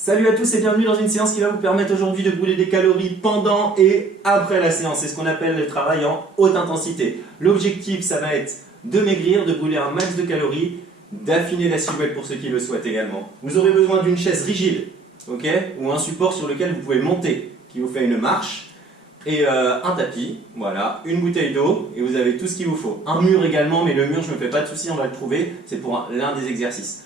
Salut à tous et bienvenue dans une séance qui va vous permettre aujourd'hui de brûler des calories pendant et après la séance. C'est ce qu'on appelle le travail en haute intensité. L'objectif, ça va être de maigrir, de brûler un max de calories, d'affiner la silhouette pour ceux qui le souhaitent également. Vous aurez besoin d'une chaise rigide, ok, ou un support sur lequel vous pouvez monter, qui vous fait une marche, et un tapis, voilà, une bouteille d'eau, et vous avez tout ce qu'il vous faut. Un mur également, mais le mur, je ne me fais pas de soucis, on va le trouver, c'est pour l'un des exercices.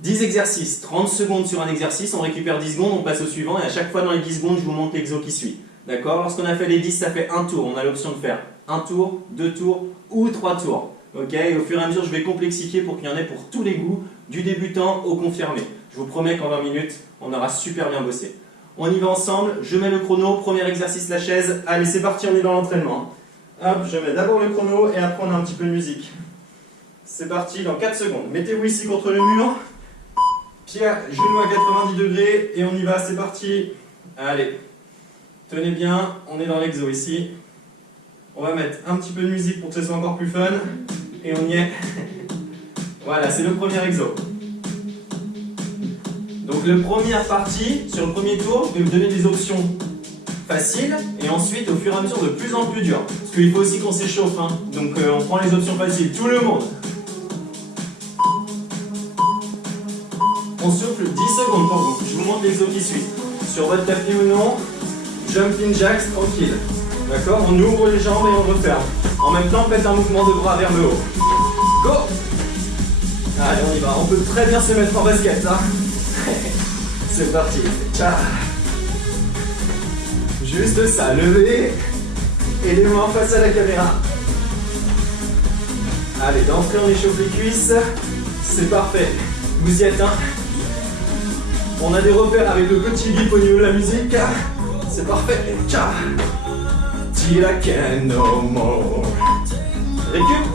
10 exercices, 30 secondes sur un exercice, on récupère 10 secondes, on passe au suivant et à chaque fois dans les 10 secondes, je vous montre l'exo qui suit. D'accord? Lorsqu'on a fait les 10, ça fait un tour. On a l'option de faire un tour, 2 tours ou 3 tours. Ok? Et au fur et à mesure, je vais complexifier pour qu'il y en ait pour tous les goûts, du débutant au confirmé. Je vous promets qu'en 20 minutes, on aura super bien bossé. On y va ensemble, je mets le chrono, premier exercice, la chaise. Allez, c'est parti, on est dans l'entraînement. Hop, je mets d'abord le chrono et après on a un petit peu de musique. C'est parti, dans 4 secondes. Mettez-vous ici contre le mur. Pied, genou à 90 degrés et on y va, c'est parti. Allez, tenez bien, on est dans l'exo ici. On va mettre un petit peu de musique pour que ce soit encore plus fun. Et on y est. Voilà, c'est le premier exo. Donc la première partie, sur le premier tour, je vais vous donner des options faciles et ensuite au fur et à mesure de plus en plus dur. Parce qu'il faut aussi qu'on s'échauffe, hein. Donc on prend les options faciles, tout le monde. On souffle 10 secondes pour vous. Je vous montre l'exo qui suit. Sur votre tapis ou non, jumping jacks tranquille. D'accord? On ouvre les jambes et on referme. En même temps, faites un mouvement de bras vers le haut. Go! Allez, on y va. On peut très bien se mettre en basket, hein. C'est parti. Ciao. Juste ça, levez et les mains face à la caméra. Allez, d'entrée, on échauffe les cuisses. C'est parfait. Vous y êtes, hein? On a des repères avec le petit bip au niveau de la musique. C'est parfait. Ciao. Till I can no more. Récup.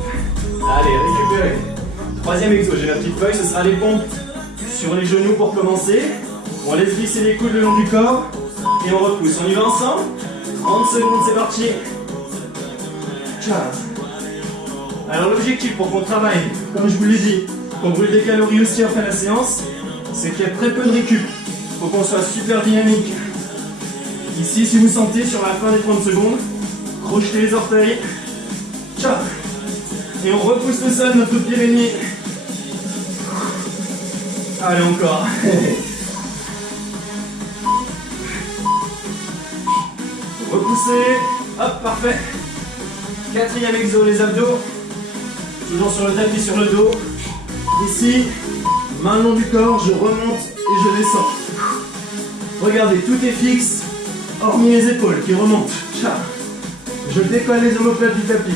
Allez, récupérez. Troisième exo, j'ai la petite feuille, ce sera les pompes sur les genoux pour commencer. On laisse glisser les coudes le long du corps et on repousse. On y va ensemble. 30 secondes, c'est parti. Ciao. Alors l'objectif pour qu'on travaille, comme je vous l'ai dit, pour brûler des calories aussi après la séance, c'est qu'il y a très peu de récup. Il faut qu'on soit super dynamique. Ici, si vous sentez sur la fin des 30 secondes, crochetez les orteils. Ciao. Et on repousse le sol, notre pied ennemi. Allez, encore. Repoussez. Hop, parfait. Quatrième exo, les abdos. Toujours sur le tapis, sur le dos. Ici, main le long du corps, je remonte et je descends. Regardez, tout est fixe, hormis les épaules qui remontent. Ciao. Je décolle les omoplates du tapis.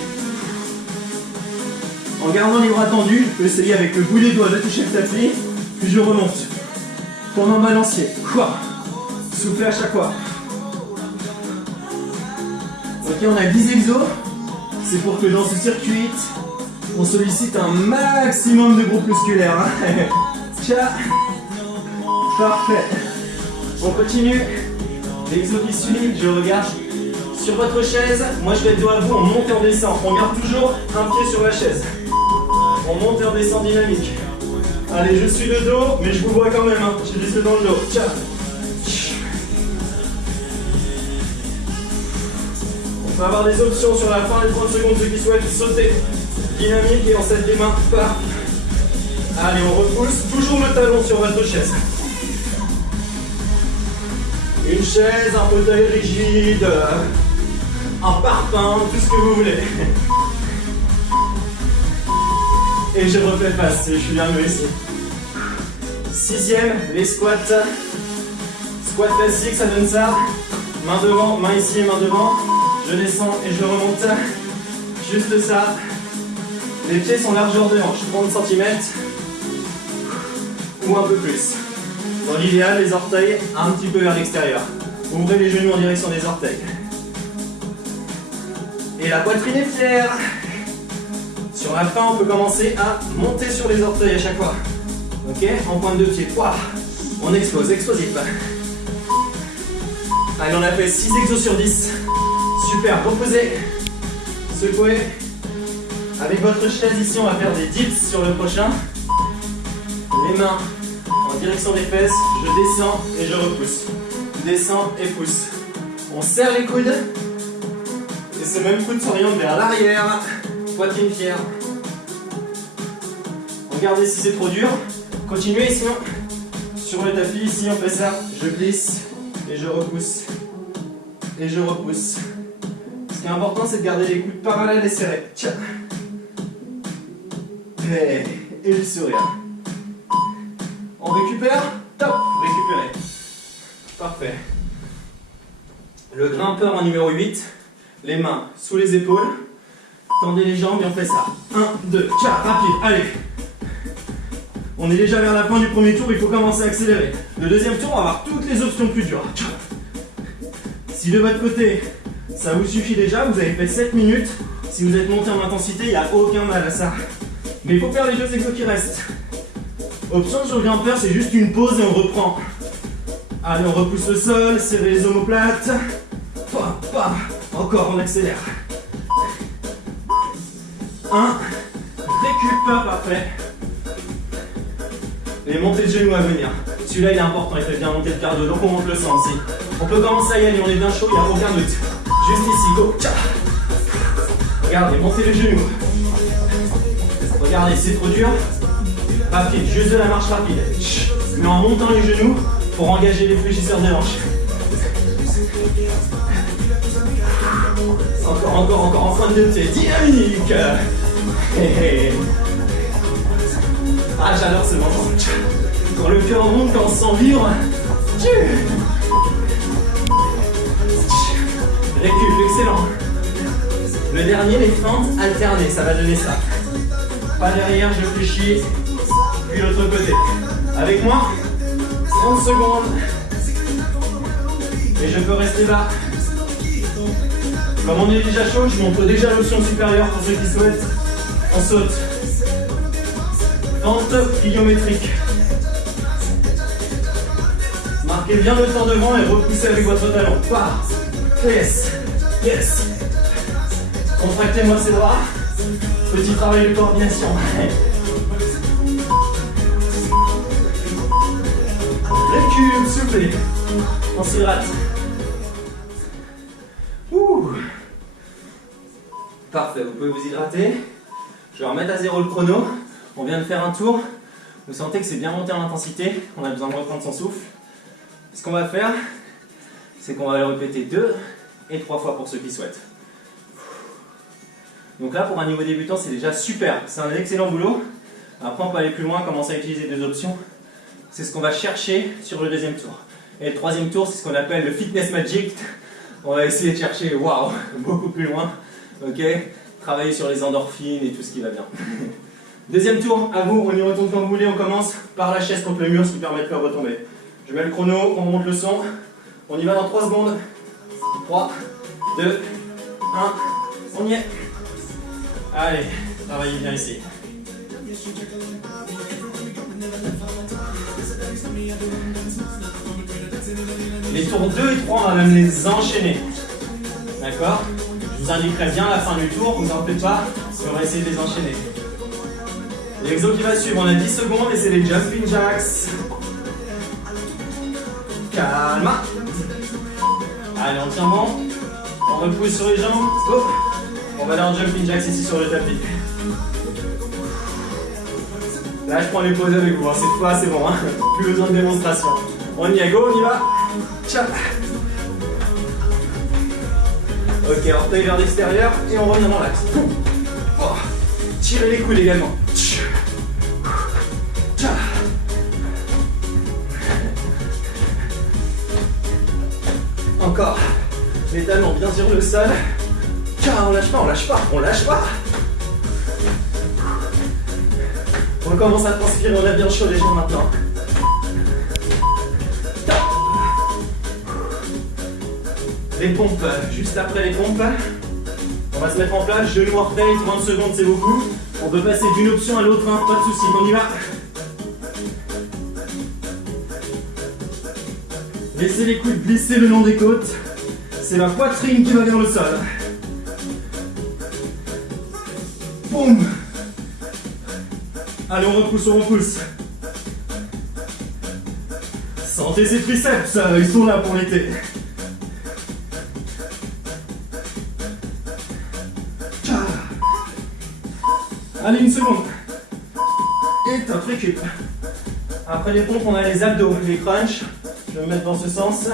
En gardant les bras tendus, je peux essayer avec le bout des doigts de toucher le tapis, puis je remonte. Comme un balancier. Soufflez à chaque fois. Ok, on a 10 exos. C'est pour que dans ce circuit, on sollicite un maximum de groupes musculaires. Hein. Ciao. Parfait. On continue. L'exo qui suit, je regarde sur votre chaise. Moi je vais être dos à vous, on monte et on descend. On garde toujours un pied sur la chaise. On monte et on descend dynamique. Allez, je suis de dos, mais je vous vois quand même. Hein. J'ai des yeux dans le dos. Ciao. On peut avoir des options sur la fin des 30 secondes, ceux qui souhaitent sauter. Dynamique et on s'aide les mains. Allez, on repousse. Toujours le talon sur votre chaise. Une chaise, un fauteuil rigide, un parpaing, tout ce que vous voulez. Et je refais face, je suis bien mieux ici. Sixième, les squats. Squat classique, ça donne ça. Main devant, main ici et main devant. Je descends et je remonte. Juste ça. Les pieds sont largeur de hanche, 30 cm ou un peu plus. Dans l'idéal, les orteils un petit peu vers l'extérieur. Ouvrez les genoux en direction des orteils. Et la poitrine est fière. Sur la fin, on peut commencer à monter sur les orteils à chaque fois. Ok? En pointe de pied. Wow. On explose, explosif. Allez, on a fait 6 exos sur 10. Super, reposez. Secouez. Avec votre chaise ici, on va faire des dips sur le prochain. Les mains en direction des fesses, je descends et je repousse. Descends et pousse. On serre les coudes. Et ce même coude s'oriente vers l'arrière. Poitrine fière. Regardez si c'est trop dur. Continuez sinon. Sur le tapis, ici on fait ça. Je glisse et je repousse. Et je repousse. Ce qui est important, c'est de garder les coudes parallèles et serrés. Tiens. Et le sourire. On récupère. Top. Récupérez. Parfait. Le grimpeur en numéro 8. Les mains sous les épaules. Tendez les jambes et on fait ça. 1, 2, tiens, rapide. Allez. On est déjà vers la fin du premier tour, il faut commencer à accélérer. Le deuxième tour, on va avoir toutes les options plus dures. Si de votre côté, ça vous suffit déjà, vous avez fait 7 minutes. Si vous êtes monté en intensité, il n'y a aucun mal à ça. Mais il faut faire les deux exos qui restent. Option sur le grimpeur, c'est juste une pause et on reprend. Allez, on repousse le sol, serrez les omoplates. Encore, on accélère. 1, récupère, parfait. Les montées de genoux à venir. Celui-là, il est important, il fait bien monter le cardio, donc on monte le sang aussi. On peut commencer à y aller, on est bien chaud, il n'y a aucun doute. Juste ici, go. Tcha. Regardez, montez les genoux. Regardez, c'est trop dur. Rapide, juste de la marche rapide. Mais en montant les genoux pour engager les fléchisseurs des hanches. Encore, en fin de pied. Dynamique. Ah, j'adore ce moment. Quand le cœur monte, quand on se sent vivre. Récup, excellent. Le dernier, les fentes alternées, ça va donner ça. Pas derrière, je fléchis. Puis l'autre côté. Avec moi, 30 secondes. Et je peux rester là. Comme on est déjà chaud, je montre déjà l'option supérieure pour ceux qui souhaitent. On saute. Fente pliométrique. Marquez bien le temps devant et repoussez avec votre talon. Yes. Yes. Contractez-moi ces bras. Petit travail de coordination. Récup, soufflez. On s'hydrate. Parfait, vous pouvez vous hydrater. Je vais remettre à zéro le chrono. On vient de faire un tour. Vous sentez que c'est bien monté en intensité. On a besoin de reprendre son souffle. Ce qu'on va faire, c'est qu'on va le répéter 2 et 3 fois pour ceux qui souhaitent. Donc là, pour un niveau débutant, c'est déjà super. C'est un excellent boulot. Après, on peut aller plus loin, commencer à utiliser des options. C'est ce qu'on va chercher sur le deuxième tour. Et le troisième tour, c'est ce qu'on appelle le fitness magic. On va essayer de chercher, waouh, beaucoup plus loin. Ok, travailler sur les endorphines et tout ce qui va bien. Deuxième tour, à vous, on y retourne quand vous voulez. On commence par la chaise contre le mur, ce qui permet de faire retomber. Je mets le chrono, on monte le son. On y va dans 3 secondes. 3, 2, 1, on y est. Allez, travaillez bien ici. Les tours 2 et 3, on va même les enchaîner. D'accord? Je vous indiquerai bien la fin du tour, vous en faites pas, on va essayer de les enchaîner. L'exo qui va suivre, on a 10 secondes et c'est les jumping jacks. Calme. Allez, on tient bon. On repousse sur les jambes. Hop. On va aller en jumping jacks ici sur le tapis. Là, je prends les pauses avec vous. Hein. Cette fois, c'est bon. Hein. Plus besoin de démonstration. On y est, go, on y va. Ciao. Ok, orteil vers l'extérieur et on revient dans l'axe. Oh. Tirez les coudes également. Encore. Les talons bien sur le sol. On lâche pas, on lâche pas, on lâche pas. On commence à transpirer, on a bien chaud les jambes maintenant. Les pompes, juste après les pompes. On va se mettre en place, genou orteil, 30 secondes c'est beaucoup. On peut passer d'une option à l'autre, hein, pas de soucis, on y va. Laissez les coudes glisser le long des côtes. C'est la poitrine qui va vers le sol. Boum. Allez, on repousse, on repousse. Sentez ces triceps, ils sont là pour l'été. Allez, une seconde. Et top, récup. Après les pompes, on a les abdos, les crunchs. Je vais me mettre dans ce sens.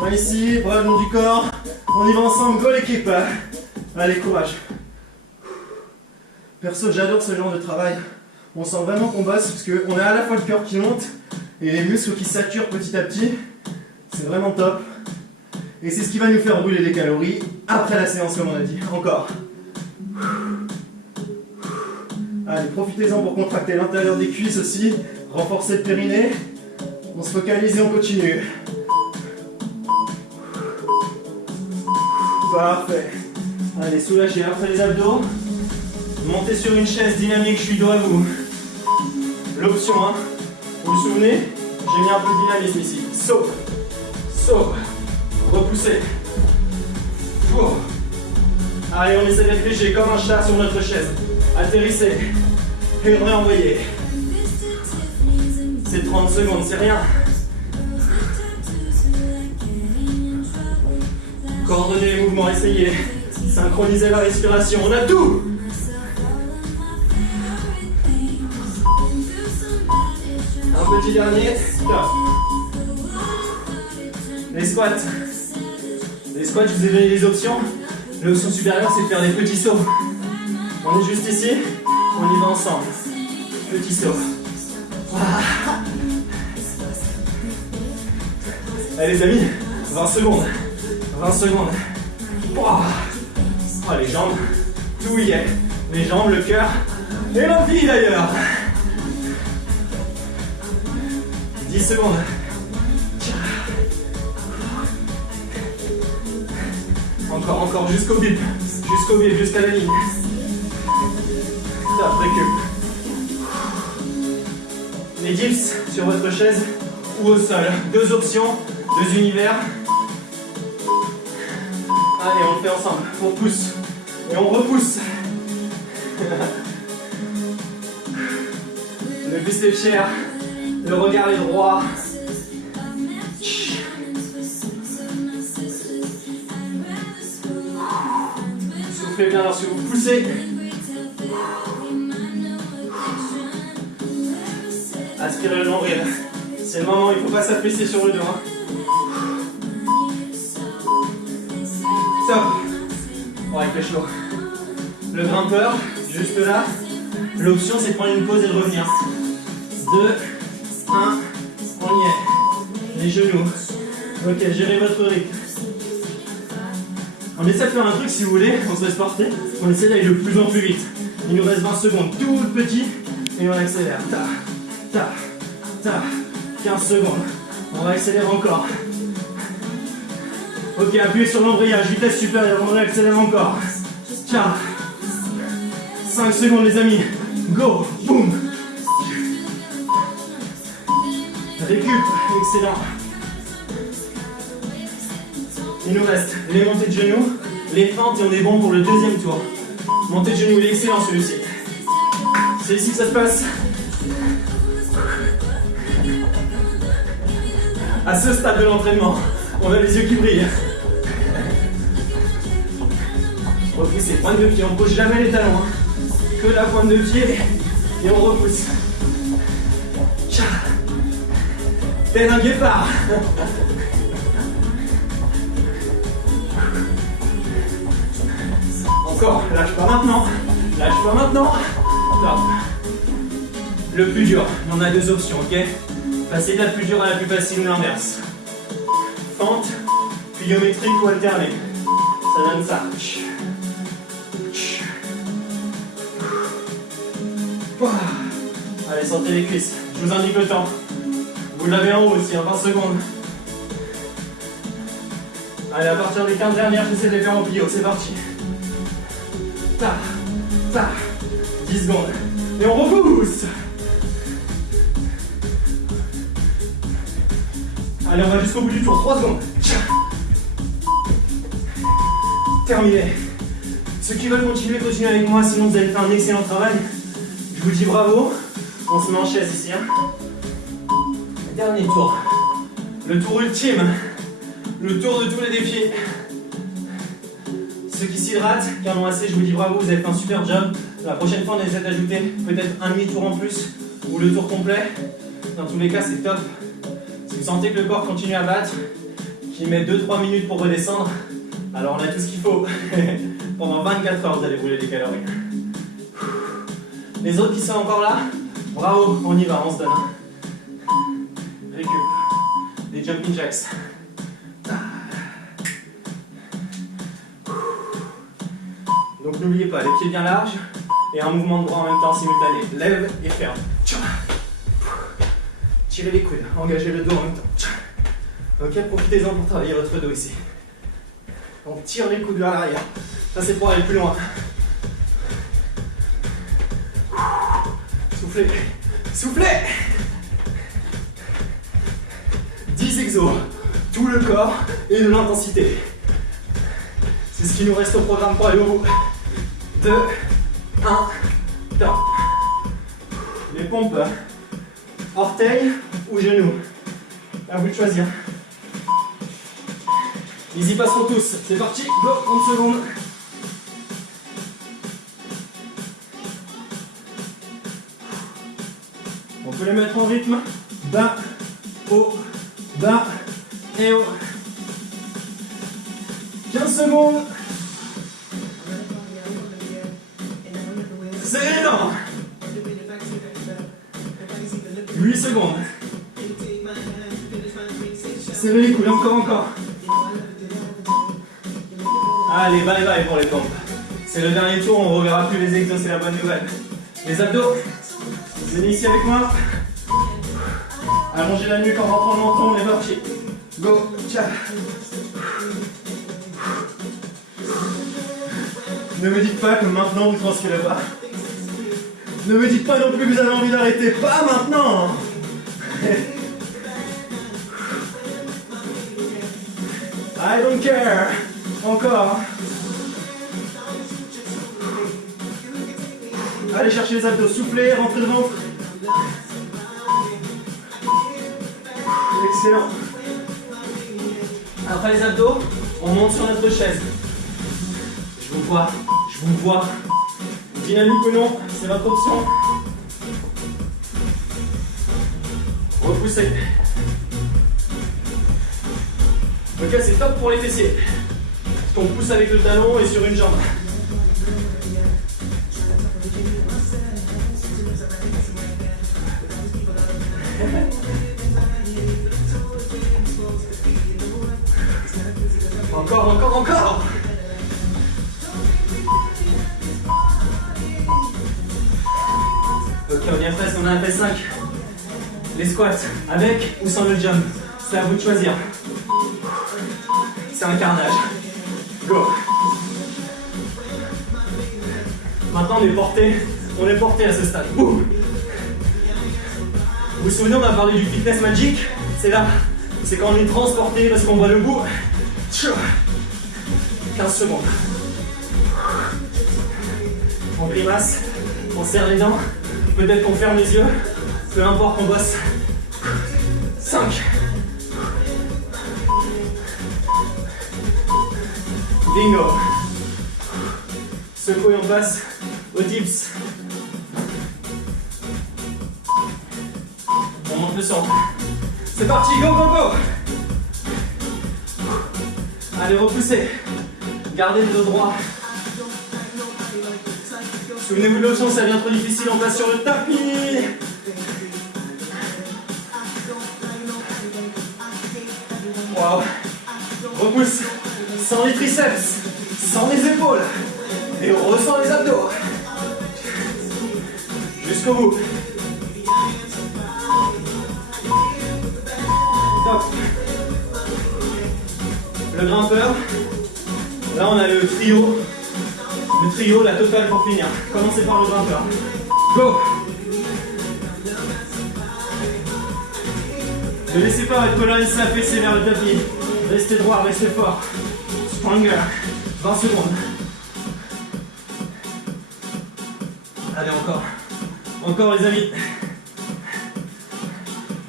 Moi ici, bras le long du corps. On y va ensemble, go l'équipe. Allez, courage. Perso, j'adore ce genre de travail. On sent vraiment qu'on bosse parce qu'on a à la fois le cœur qui monte et les muscles qui saturent petit à petit. C'est vraiment top. Et c'est ce qui va nous faire brûler des calories après la séance, comme on a dit. Encore. Allez, profitez-en pour contracter l'intérieur des cuisses aussi. Renforcer le périnée. On se focalise et on continue. Parfait. Allez, soulagez après les abdos. Montez sur une chaise dynamique, je suis dos à vous. L'option 1. Vous vous souvenez? J'ai mis un peu de dynamisme ici. Saut. Saut. Repoussez. Oh. Allez, on essaie d'être léger comme un chat sur notre chaise. Atterrissez. Et réenvoyez. C'est 30 secondes, c'est rien. Coordonnez les mouvements, essayez. Synchronisez la respiration, on a tout. Un petit dernier, stop. Les squats. Les squats, je vous ai donné des options. L'option supérieure, c'est de faire des petits sauts. On est juste ici, on y va ensemble. Petit saut. Allez les amis, 20 secondes. 20 secondes. Oh, les jambes, tout y est. Les jambes, le cœur et l'envie d'ailleurs. 10 secondes. Encore, jusqu'au bip. Jusqu'au bip, jusqu'à la ligne. Top, récup. Les dips sur votre chaise ou au sol. Deux options, deux univers. Allez, on le fait ensemble. On pousse et on repousse. Le buste est cher. Le regard est droit. Soufflez bien lorsque vous poussez. Aspirez le nombril. C'est le moment, il ne faut pas s'affaisser sur le dos. Top. Ouais, il fait chaud. Le grimpeur, juste là. L'option, c'est de prendre une pause et de revenir. 2, 1, on y est. Les genoux. Ok, gérez votre rythme. On essaie de faire un truc si vous voulez, on se laisse porter. On essaie d'aller de plus en plus vite. Il nous reste 20 secondes, tout petit, et on accélère. Ta, ta, ta. 15 secondes. On va accélérer encore. Ok, appuyez sur l'embrayage, vitesse supérieure, on accélère encore. Tiens. 5 secondes les amis. Go, boum. Récup, excellent. Il nous reste les montées de genoux, les fentes et on est bon pour le deuxième tour. Montée de genoux, il est excellent celui-ci. C'est ici que ça se passe. À ce stade de l'entraînement, on a les yeux qui brillent. Repoussez, pointe de pied, on ne pose jamais les talons. Que la pointe de pied et on repousse. Tel un guépard. Encore, lâche pas maintenant. Lâche pas maintenant. Top. Le plus dur, on a deux options, ok? Passer de la plus dure à la plus facile ou l'inverse. Fente, pliométrique ou alternée. Ça donne ça. Allez, sortez les cuisses. Je vous indique le temps. Vous l'avez en haut aussi, 20 secondes. Allez, à partir des 15 dernières, j'essaie de les faire en plio. C'est parti. Ta, ta. 10 secondes. Et on repousse. Allez, on va jusqu'au bout du tour. 3 secondes. Terminé. Ceux qui veulent continuer avec moi, sinon vous avez fait un excellent travail. Je vous dis bravo. On se met en chaise ici. Hein. Dernier tour. Le tour ultime. Le tour de tous les défis. Ceux qui s'hydratent, qui en ont assez, je vous dis bravo, vous avez fait un super job. La prochaine fois, on essaie d'ajouter peut-être un demi-tour en plus ou le tour complet. Dans tous les cas, c'est top. Si vous sentez que le corps continue à battre, qu'il met 2-3 minutes pour redescendre, alors on a tout ce qu'il faut. Pendant 24 heures, vous allez brûler des calories. Les autres qui sont encore là, bravo, on y va, on se donne. Récup. Des jumping jacks. Donc n'oubliez pas, les pieds bien larges et un mouvement de bras en même temps simultané. Lève et ferme. Tirez les coudes, engagez le dos en même temps. Ok, profitez-en pour travailler votre dos ici. On tire les coudes vers l'arrière. Ça c'est pour aller plus loin. Soufflez, soufflez. 10 exos, tout le corps et de l'intensité. C'est ce qui nous reste au programme pour aller au bout. 2, 1, top. Les pompes, orteils ou genoux. À vous de choisir. Ils y passeront tous. C'est parti, go, 30 secondes. On peut les mettre en rythme. Bas, haut, bas et haut. 15 secondes. C'est énorme. 8 secondes. Serrez les coudes, encore. Allez, bye bye pour les pompes. C'est le dernier tour, on ne reverra plus les exos, c'est la bonne nouvelle. Les abdos, vous venez ici avec moi. Allongez la nuque en rentrant le menton, on est parti. Go, tcha. Ne me dites pas que maintenant vous ne transpirez pas. Ne me dites pas non plus que vous avez envie d'arrêter. Pas maintenant. I don't care. Encore. Allez chercher les abdos. Soufflez, rentrez le ventre. Excellent. Après les abdos, on monte sur notre chaise. Je vous vois. Dynamique ou non, c'est votre option. Repoussez. Ok, c'est top pour les fessiers. Parce qu'on pousse avec le talon et sur une jambe. Encore. Ok, on y est presque, on a fait 5. Les squats, avec ou sans le jump, c'est à vous de choisir. C'est un carnage. Go. Maintenant on est porté à ce stade. Vous vous souvenez, on a parlé du fitness magic. C'est là, c'est quand on est transporté parce qu'on voit le bout. 15 secondes. On grimace, on serre les dents, peut-être qu'on ferme les yeux, peu importe, on bosse. 5. Bingo. Secouez, on passe aux dips. On monte le son. C'est parti, go. Allez, repoussez. Gardez le dos droit. Souvenez-vous de l'option, ça devient trop difficile, on passe sur le tapis. Wow. Repousse. Sans les triceps, sans les épaules. Et on ressent les abdos. Jusqu'au bout. Top. Le grimpeur. Là, on a le trio. Le trio, la totale pour finir. Commencez par le grimpeur. Go! Ne laissez pas votre colonne s'affaisser vers le tapis. Restez droit, restez fort. Stronger. 20 secondes. Allez, encore. Encore, les amis.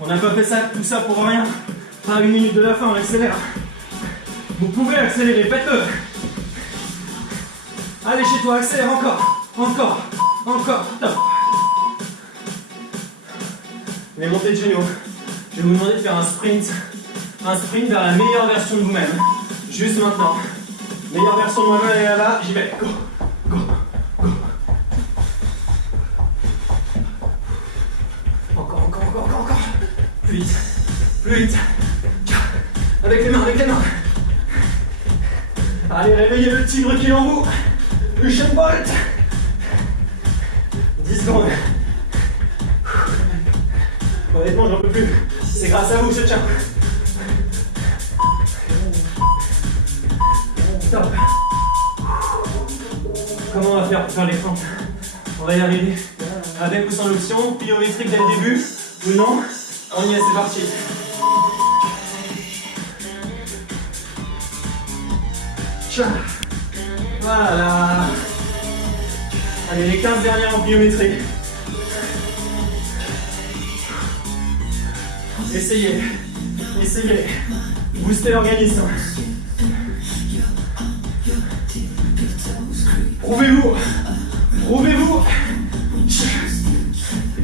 On n'a pas fait ça, tout ça pour rien. À 1 minute de la fin, on accélère. Vous pouvez accélérer, faites-le. Allez chez toi, accélère encore. Encore. Encore. Top. Les montées de genoux. Je vais vous demander de faire un sprint. Un sprint vers la meilleure version de vous-même. Juste maintenant. Meilleure version de moi-même, elle est là-bas. J'y vais. Go. Go. Go. Encore. Plus vite. Plus vite. Avec les mains, Allez, réveillez le tigre qui est en vous. Usain Bolt. 10 secondes. Honnêtement, j'en peux plus. C'est grâce à vous que je tiens. Top. Comment on va faire pour faire les fentes? On va y arriver. Avec ou sans l'option, pliométrique dès le début, ou non? On y est, c'est parti. Voilà. Allez, les 15 dernières en pliométrie. Essayez. Boostez l'organisme. Prouvez-vous.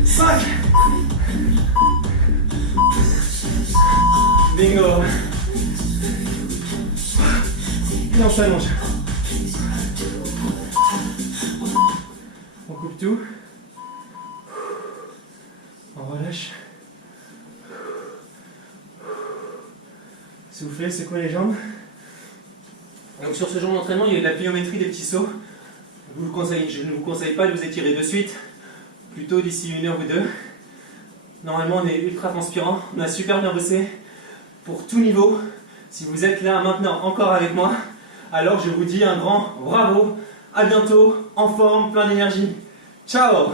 5. Bingo. Et on s'allonge. On coupe tout. On relâche. Soufflez, secouez les jambes. Donc sur ce genre d'entraînement, il y a de la pliométrie, des petits sauts. Je ne vous conseille pas de vous étirer de suite, plutôt d'ici 1 heure ou 2. Normalement, on est ultra transpirant, on a super bien bossé pour tout niveau. Si vous êtes là maintenant encore avec moi, alors je vous dis un grand bravo, à bientôt, en forme, plein d'énergie. Ciao!